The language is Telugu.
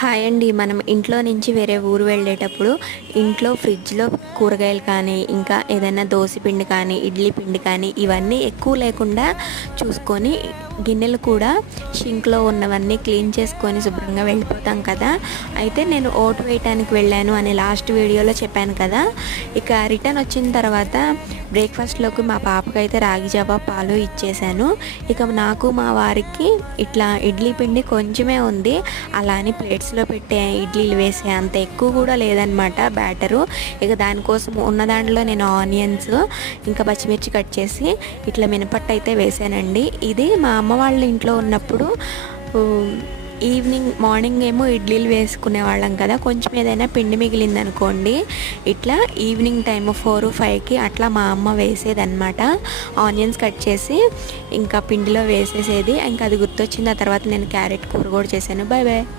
హాయ్ అండి. మనం ఇంట్లో నుంచి వేరే ఊరు వెళ్ళేటప్పుడు ఇంట్లో ఫ్రిడ్జ్‌లో కూరగాయలు కానీ, ఇంకా ఏదైనా దోస పిండి కానీ, ఇడ్లీ పిండి కానీ ఇవన్నీ ఎక్కువ లేకుండా చూసుకొని గిన్నెలు కూడా షింక్‌లో ఉన్నవన్నీ క్లీన్ చేసుకొని శుభ్రంగా వెళ్ళిపోతాం కదా! అయితే నేను ఓటు వేయటానికి వెళ్ళాను అని లాస్ట్ వీడియోలో చెప్పాను కదా! ఇక రిటర్న్ వచ్చిన తర్వాత బ్రేక్‌ఫాస్ట్‌లోకి మా పాపకైతే రాగి జావా, పాలు ఇచ్చేసాను. ఇక నాకు మా వారికి ఇట్లా ఇడ్లీ పిండి కొంచెమే ఉంది. అలా అని ప్లేట్స్‌లో పెట్టే ఇడ్లీలు వేసే అంత ఎక్కువ కూడా లేదనమాట బ్యాటరు. ఇక దానికోసం ఉన్న దాంట్లో నేను ఆనియన్స్, ఇంకా పచ్చిమిర్చి కట్ చేసి ఇట్లా మినపట్టు అయితే వేసానండి. ఇది మా అమ్మ వాళ్ళ ఇంట్లో ఉన్నప్పుడు మార్నింగ్ ఏమో ఇడ్లీలు వేసుకునేవాళ్ళం కదా, కొంచెం ఏదైనా పిండి మిగిలిందనుకోండి ఇట్లా ఈవినింగ్ టైం 4-5కి అట్లా మా అమ్మ వేసేదన్నమాట. ఆనియన్స్ కట్ చేసి ఇంకా పిండిలో వేసేసేది. ఇంకా అది గుర్తొచ్చింది. ఆ తర్వాత నేను క్యారెట్ కూర కూడా చేశాను. Bye bye.